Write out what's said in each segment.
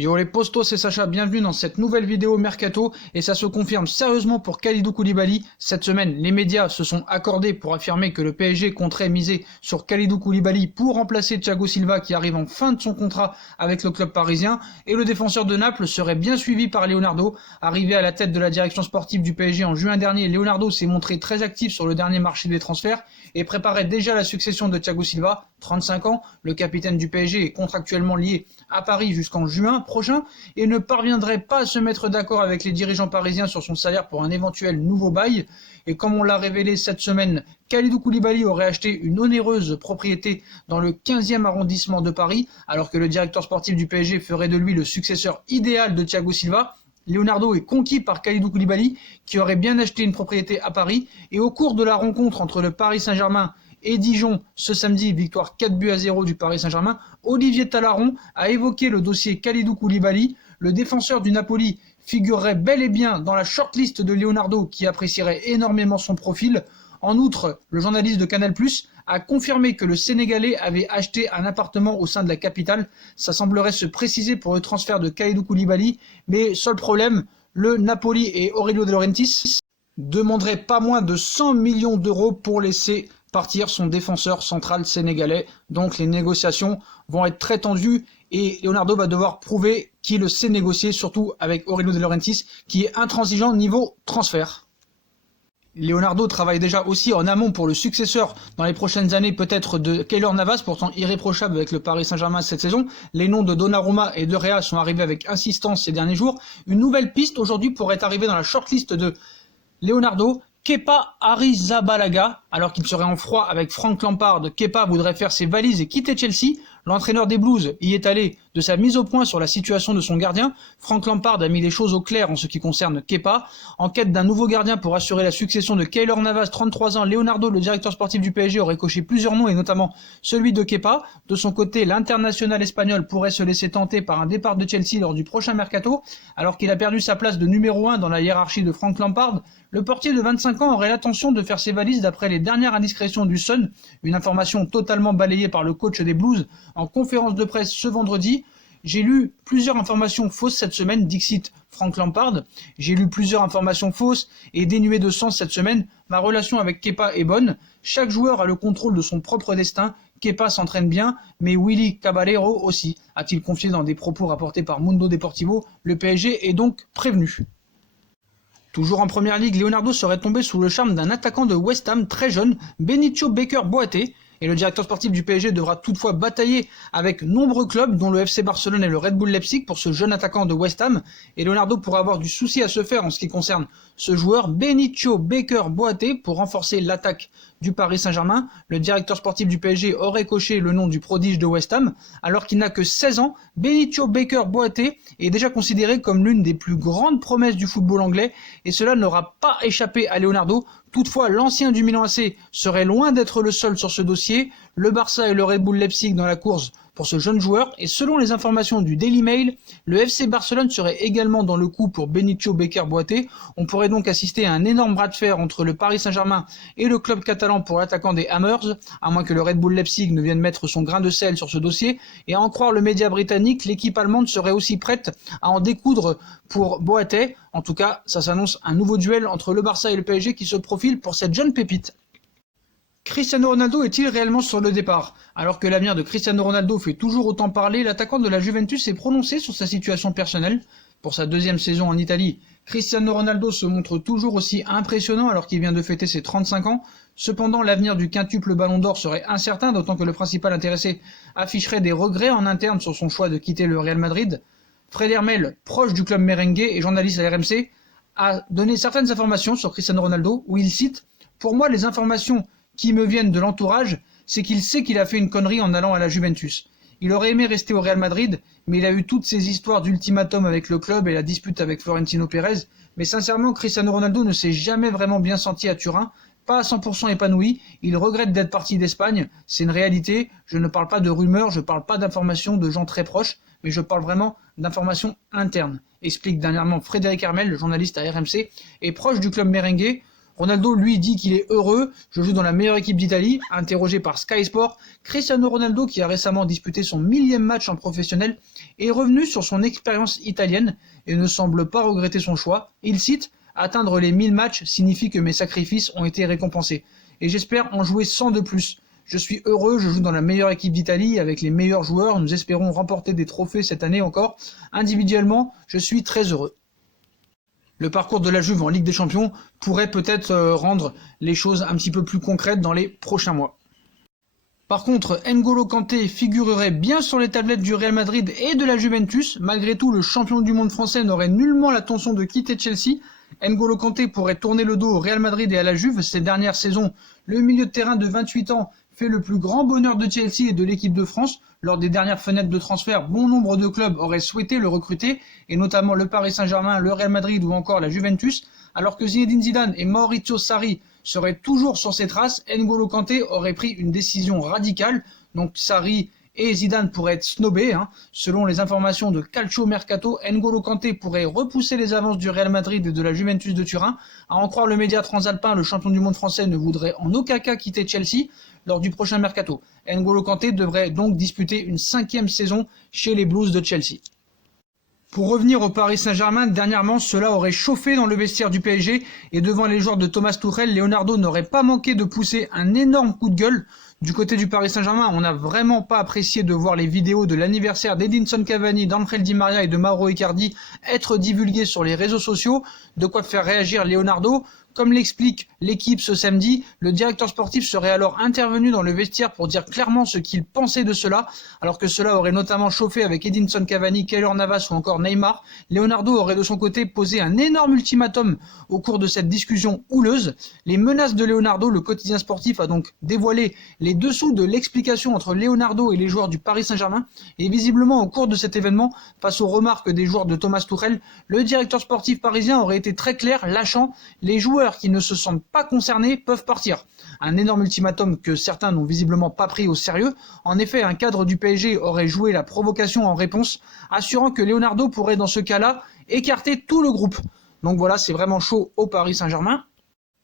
Yo les postos, c'est Sacha, bienvenue dans cette nouvelle vidéo Mercato et ça se confirme sérieusement pour Kalidou Koulibaly. Cette semaine, les médias se sont accordés pour affirmer que le PSG compterait miser sur Kalidou Koulibaly pour remplacer Thiago Silva qui arrive en fin de son contrat avec le club parisien et le défenseur de Naples serait bien suivi par Leonardo. Arrivé à la tête de la direction sportive du PSG en juin dernier, Leonardo s'est montré très actif sur le dernier marché des transferts et préparait déjà la succession de Thiago Silva, 35 ans. Le capitaine du PSG est contractuellement lié à Paris jusqu'en juin prochain et ne parviendrait pas à se mettre d'accord avec les dirigeants parisiens sur son salaire pour un éventuel nouveau bail. Et comme on l'a révélé cette semaine, Kalidou Koulibaly aurait acheté une onéreuse propriété dans le 15e arrondissement de Paris, alors que le directeur sportif du PSG ferait de lui le successeur idéal de Thiago Silva. Leonardo est conquis par Kalidou Koulibaly, qui aurait bien acheté une propriété à Paris, et au cours de la rencontre entre le Paris Saint-Germain et Dijon, ce samedi, victoire 4-0 du Paris Saint-Germain, Olivier Talaron a évoqué le dossier Kalidou Koulibaly. Le défenseur du Napoli figurerait bel et bien dans la shortlist de Leonardo qui apprécierait énormément son profil. En outre, le journaliste de Canal+ a confirmé que le Sénégalais avait acheté un appartement au sein de la capitale. Ça semblerait se préciser pour le transfert de Kalidou Koulibaly, mais seul problème, le Napoli et Aurelio De Laurentiis demanderaient pas moins de 100 millions d'euros pour laisser partir son défenseur central sénégalais. Donc les négociations vont être très tendues et Leonardo va devoir prouver qu'il sait négocier, surtout avec Aurelio De Laurentiis qui est intransigeant niveau transfert. Leonardo travaille déjà aussi en amont pour le successeur dans les prochaines années peut-être de Keylor Navas, pourtant irréprochable avec le Paris Saint-Germain cette saison. Les noms de Donnarumma et de Rea sont arrivés avec insistance ces derniers jours. Une nouvelle piste aujourd'hui pourrait arriver dans la shortlist de Leonardo. Kepa Arrizabalaga, alors qu'il serait en froid avec Frank Lampard, Kepa voudrait faire ses valises et quitter Chelsea. L'entraîneur des Blues y est allé de sa mise au point sur la situation de son gardien. Frank Lampard a mis les choses au clair en ce qui concerne Kepa. En quête d'un nouveau gardien pour assurer la succession de Keylor Navas, 33 ans, Leonardo, le directeur sportif du PSG, aurait coché plusieurs noms et notamment celui de Kepa. De son côté, l'international espagnol pourrait se laisser tenter par un départ de Chelsea lors du prochain mercato. Alors qu'il a perdu sa place de numéro 1 dans la hiérarchie de Frank Lampard, le portier de 25 ans aurait l'intention de faire ses valises d'après les dernières indiscrétions du Sun, une information totalement balayée par le coach des Blues en conférence de presse ce vendredi. J'ai lu plusieurs informations fausses cette semaine, dixit Frank Lampard. J'ai lu plusieurs informations fausses et dénuées de sens cette semaine. Ma relation avec Kepa est bonne. Chaque joueur a le contrôle de son propre destin. Kepa s'entraîne bien, mais Willy Caballero aussi, a-t-il confié dans des propos rapportés par Mundo Deportivo. Le PSG est donc prévenu. Toujours en première ligue, Leonardo serait tombé sous le charme d'un attaquant de West Ham très jeune, Benicio Baker-Boateng, et le directeur sportif du PSG devra toutefois batailler avec nombreux clubs, dont le FC Barcelone et le Red Bull Leipzig, pour ce jeune attaquant de West Ham, et Leonardo pourra avoir du souci à se faire en ce qui concerne ce joueur, Benicio Baker-Boateng, pour renforcer l'attaque du Paris Saint-Germain. Le directeur sportif du PSG aurait coché le nom du prodige de West Ham, alors qu'il n'a que 16 ans. Benicio Baker-Boateng est déjà considéré comme l'une des plus grandes promesses du football anglais, et cela n'aura pas échappé à Leonardo. Toutefois, l'ancien du Milan AC serait loin d'être le seul sur ce dossier. Le Barça et le Red Bull Leipzig dans la course pour ce jeune joueur, et selon les informations du Daily Mail, le FC Barcelone serait également dans le coup pour Benicio Baker-Boateng. On pourrait donc assister à un énorme bras de fer entre le Paris Saint-Germain et le club catalan pour l'attaquant des Hammers, à moins que le Red Bull Leipzig ne vienne mettre son grain de sel sur ce dossier. Et à en croire le média britannique, l'équipe allemande serait aussi prête à en découdre pour Boateng. En tout cas, ça s'annonce un nouveau duel entre le Barça et le PSG qui se profile pour cette jeune pépite. Cristiano Ronaldo est-il réellement sur le départ? Alors que l'avenir de Cristiano Ronaldo fait toujours autant parler, l'attaquant de la Juventus s'est prononcé sur sa situation personnelle. Pour sa deuxième saison en Italie, Cristiano Ronaldo se montre toujours aussi impressionnant alors qu'il vient de fêter ses 35 ans. Cependant, l'avenir du quintuple Ballon d'Or serait incertain, d'autant que le principal intéressé afficherait des regrets en interne sur son choix de quitter le Real Madrid. Fred Hermel, proche du club merengue et journaliste à RMC, a donné certaines informations sur Cristiano Ronaldo, où il cite « Pour moi, les informations qui me viennent de l'entourage, c'est qu'il sait qu'il a fait une connerie en allant à la Juventus. Il aurait aimé rester au Real Madrid, mais il a eu toutes ces histoires d'ultimatum avec le club et la dispute avec Florentino Pérez. Mais sincèrement, Cristiano Ronaldo ne s'est jamais vraiment bien senti à Turin, pas à 100% épanoui. Il regrette d'être parti d'Espagne, c'est une réalité. Je ne parle pas de rumeurs, je ne parle pas d'informations de gens très proches, mais je parle vraiment d'informations internes, explique dernièrement Frédéric Hermel, le journaliste à RMC, et proche du club merengue. Ronaldo, lui, dit qu'il est heureux. Je joue dans la meilleure équipe d'Italie. Interrogé par Sky Sport, Cristiano Ronaldo, qui a récemment disputé son 1000e match en professionnel, est revenu sur son expérience italienne et ne semble pas regretter son choix. Il cite « Atteindre les 1000 matchs signifie que mes sacrifices ont été récompensés. Et j'espère en jouer 100 de plus. Je suis heureux, je joue dans la meilleure équipe d'Italie avec les meilleurs joueurs. Nous espérons remporter des trophées cette année encore. Individuellement, je suis très heureux. » Le parcours de la Juve en Ligue des Champions pourrait peut-être rendre les choses un petit peu plus concrètes dans les prochains mois. Par contre, N'Golo Kanté figurerait bien sur les tablettes du Real Madrid et de la Juventus. Malgré tout, le champion du monde français n'aurait nullement l'intention de quitter Chelsea. N'Golo Kanté pourrait tourner le dos au Real Madrid et à la Juve. Ces dernières saisons, le milieu de terrain de 28 ans fait le plus grand bonheur de Chelsea et de l'équipe de France. Lors des dernières fenêtres de transfert, bon nombre de clubs auraient souhaité le recruter, et notamment le Paris Saint-Germain, le Real Madrid ou encore la Juventus. Alors que Zinedine Zidane et Maurizio Sarri seraient toujours sur ses traces, N'Golo Kanté aurait pris une décision radicale. Donc Sarri et Zidane pourraient être snobés. Selon les informations de Calcio Mercato, N'Golo Kanté pourrait repousser les avances du Real Madrid et de la Juventus de Turin. À en croire le média transalpin, le champion du monde français ne voudrait en aucun cas quitter Chelsea lors du prochain mercato. N'Golo Kanté devrait donc disputer une 5e saison chez les Blues de Chelsea. Pour revenir au Paris Saint-Germain, dernièrement, cela aurait chauffé dans le vestiaire du PSG et devant les joueurs de Thomas Tuchel, Leonardo n'aurait pas manqué de pousser un énorme coup de gueule. Du côté du Paris Saint-Germain, on n'a vraiment pas apprécié de voir les vidéos de l'anniversaire d'Edinson Cavani, d'Angel Di Maria et de Mauro Icardi être divulguées sur les réseaux sociaux, de quoi faire réagir Leonardo. Comme l'explique l'équipe ce samedi, le directeur sportif serait alors intervenu dans le vestiaire pour dire clairement ce qu'il pensait de cela, alors que cela aurait notamment chauffé avec Edinson Cavani, Keylor Navas ou encore Neymar. Leonardo aurait de son côté posé un énorme ultimatum au cours de cette discussion houleuse. Les menaces de Leonardo, le quotidien sportif a donc dévoilé les dessous de l'explication entre Leonardo et les joueurs du Paris Saint-Germain, et visiblement au cours de cet événement, face aux remarques des joueurs de Thomas Tuchel, le directeur sportif parisien aurait été très clair, lâchant « Les joueurs qui ne se sentent pas concernés peuvent partir ». Un énorme ultimatum que certains n'ont visiblement pas pris au sérieux. En effet, un cadre du PSG aurait joué la provocation en réponse, assurant que Leonardo pourrait dans ce cas-là écarter tout le groupe. Donc voilà, c'est vraiment chaud au Paris Saint-Germain.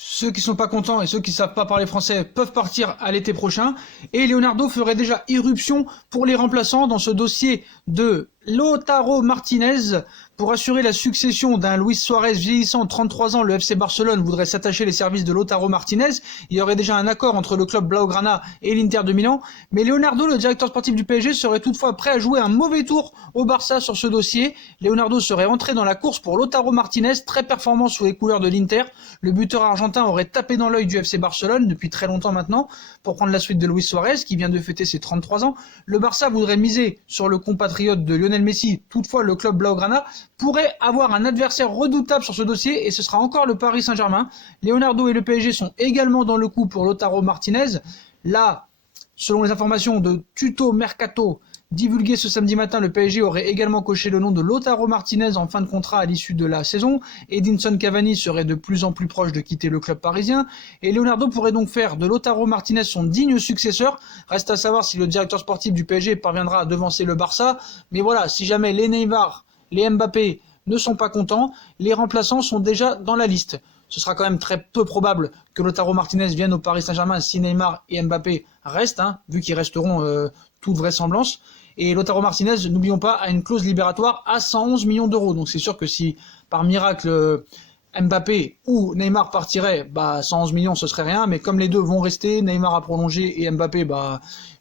Ceux qui sont pas contents et ceux qui savent pas parler français peuvent partir à l'été prochain. Et Leonardo ferait déjà irruption pour les remplaçants dans ce dossier de Lautaro Martinez. Pour assurer la succession d'un Luis Suarez vieillissant, 33 ans, le FC Barcelone voudrait s'attacher les services de Lautaro Martinez. Il y aurait déjà un accord entre le club Blaugrana et l'Inter de Milan. Mais Leonardo, le directeur sportif du PSG, serait toutefois prêt à jouer un mauvais tour au Barça sur ce dossier. Leonardo serait entré dans la course pour Lautaro Martinez, très performant sous les couleurs de l'Inter. Le buteur argentin aurait tapé dans l'œil du FC Barcelone depuis très longtemps maintenant pour prendre la suite de Luis Suarez qui vient de fêter ses 33 ans. Le Barça voudrait miser sur le compatriote de Lionel Messi. Toutefois, le club Blaugrana pourrait avoir un adversaire redoutable sur ce dossier et ce sera encore le Paris Saint-Germain. Leonardo et le PSG sont également dans le coup pour Lautaro Martinez. Là, selon les informations de Tuto Mercato divulguées ce samedi matin, le PSG aurait également coché le nom de Lautaro Martinez en fin de contrat à l'issue de la saison. Edinson Cavani serait de plus en plus proche de quitter le club parisien et Leonardo pourrait donc faire de Lautaro Martinez son digne successeur. Reste à savoir si le directeur sportif du PSG parviendra à devancer le Barça. Mais voilà, si jamais les Neymar, les Mbappé ne sont pas contents, les remplaçants sont déjà dans la liste. Ce sera quand même très peu probable que Lautaro Martinez vienne au Paris Saint-Germain si Neymar et Mbappé restent, vu qu'ils resteront toute vraisemblance. Et Lautaro Martinez, n'oublions pas, a une clause libératoire à 111 millions d'euros. Donc c'est sûr que si par miracle Mbappé ou Neymar partiraient, 111 millions ce serait rien. Mais comme les deux vont rester, Neymar a prolongé et Mbappé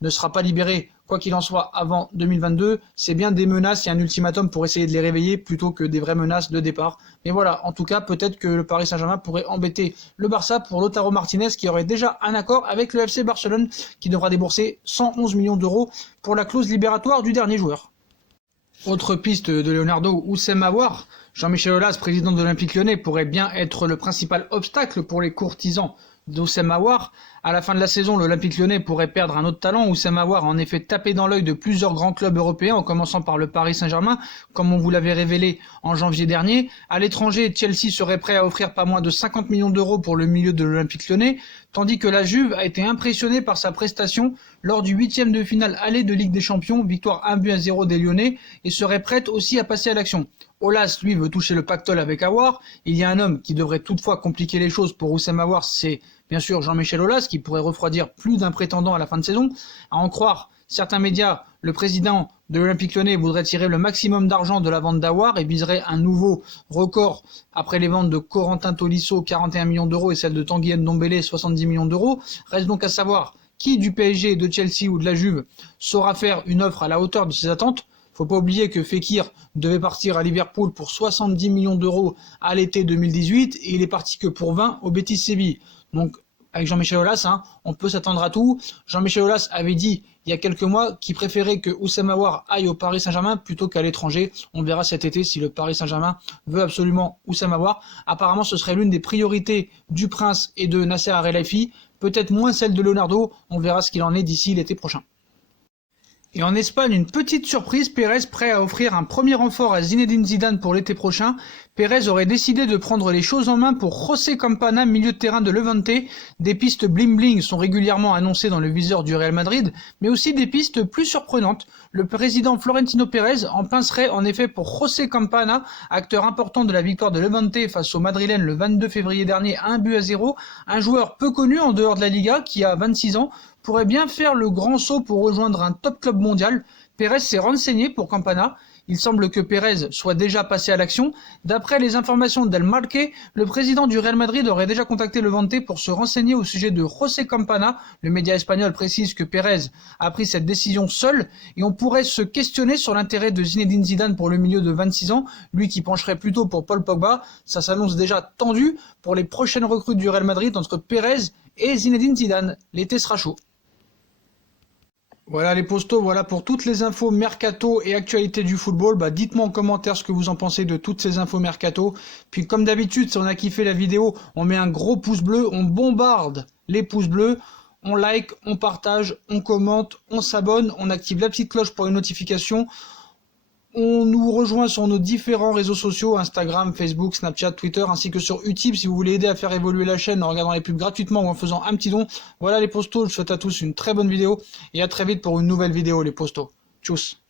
ne sera pas libéré quoi qu'il en soit avant 2022, c'est bien des menaces et un ultimatum pour essayer de les réveiller plutôt que des vraies menaces de départ. Mais voilà, en tout cas, peut-être que le Paris Saint-Germain pourrait embêter le Barça pour Lautaro Martinez qui aurait déjà un accord avec le FC Barcelone qui devra débourser 111 millions d'euros pour la clause libératoire du dernier joueur. Autre piste de Leonardo, Oussem Aouar. Jean-Michel Aulas, président de l'Olympique Lyonnais, pourrait bien être le principal obstacle pour les courtisans d'Oussem Aouar. À la fin de la saison, l'Olympique Lyonnais pourrait perdre un autre talent. Oussem Aouar a en effet tapé dans l'œil de plusieurs grands clubs européens, en commençant par le Paris Saint-Germain, comme on vous l'avait révélé en janvier dernier. À l'étranger, Chelsea serait prêt à offrir pas moins de 50 millions d'euros pour le milieu de l'Olympique Lyonnais, tandis que la Juve a été impressionnée par sa prestation lors du 8e de finale aller de Ligue des Champions, victoire 1-0 des Lyonnais, et serait prête aussi à passer à l'action. Aulas, lui, veut toucher le pactole avec Aouar. Il y a un homme qui devrait toutefois compliquer les choses pour Oussem Aouar, c'est bien sûr Jean-Michel Aulas, qui pourrait refroidir plus d'un prétendant à la fin de saison. À en croire Certains médias, le président de l'Olympique Lyonnais voudrait tirer le maximum d'argent de la vente d'Aouar et viserait un nouveau record après les ventes de Corentin Tolisso, 41 millions d'euros, et celle de Tanguy Ndombele, 70 millions d'euros. Reste donc à savoir qui du PSG, de Chelsea ou de la Juve saura faire une offre à la hauteur de ses attentes. Faut pas oublier que Fekir devait partir à Liverpool pour 70 millions d'euros à l'été 2018 et il est parti que pour 20 au Betis Séville. Donc avec Jean-Michel Aulas, on peut s'attendre à tout. Jean-Michel Aulas avait dit il y a quelques mois qu'il préférait que Oussem Aouar aille au Paris Saint-Germain plutôt qu'à l'étranger. On verra cet été si le Paris Saint-Germain veut absolument Oussem Aouar. Apparemment, ce serait l'une des priorités du Prince et de Nasser Al-Khelaifi, peut-être moins celle de Leonardo. On verra ce qu'il en est d'ici l'été prochain. Et en Espagne, une petite surprise, Pérez prêt à offrir un premier renfort à Zinedine Zidane pour l'été prochain. Pérez aurait décidé de prendre les choses en main pour José Campana, milieu de terrain de Levante. Des pistes bling-bling sont régulièrement annoncées dans le viseur du Real Madrid, mais aussi des pistes plus surprenantes. Le président Florentino Pérez en pincerait en effet pour José Campana, acteur important de la victoire de Levante face aux Madrilènes le 22 février dernier, 1-0. Un joueur peu connu en dehors de la Liga, qui a 26 ans, pourrait bien faire le grand saut pour rejoindre un top club mondial. Pérez s'est renseigné pour Campana. Il semble que Pérez soit déjà passé à l'action. D'après les informations d'El Marque, le président du Real Madrid aurait déjà contacté Levante pour se renseigner au sujet de José Campana. Le média espagnol précise que Pérez a pris cette décision seul et on pourrait se questionner sur l'intérêt de Zinedine Zidane pour le milieu de 26 ans, lui qui pencherait plutôt pour Paul Pogba. Ça s'annonce déjà tendu pour les prochaines recrues du Real Madrid entre Pérez et Zinedine Zidane. L'été sera chaud. Voilà les postos, voilà pour toutes les infos mercato et actualités du football. Dites-moi en commentaire ce que vous en pensez de toutes ces infos mercato. Puis comme d'habitude, si on a kiffé la vidéo, on met un gros pouce bleu, on bombarde les pouces bleus, on like, on partage, on commente, on s'abonne, on active la petite cloche pour une notification. On nous rejoint sur nos différents réseaux sociaux, Instagram, Facebook, Snapchat, Twitter, ainsi que sur Utip si vous voulez aider à faire évoluer la chaîne en regardant les pubs gratuitement ou en faisant un petit don. Voilà les postos, je vous souhaite à tous une très bonne vidéo et à très vite pour une nouvelle vidéo les postos. Tchuss.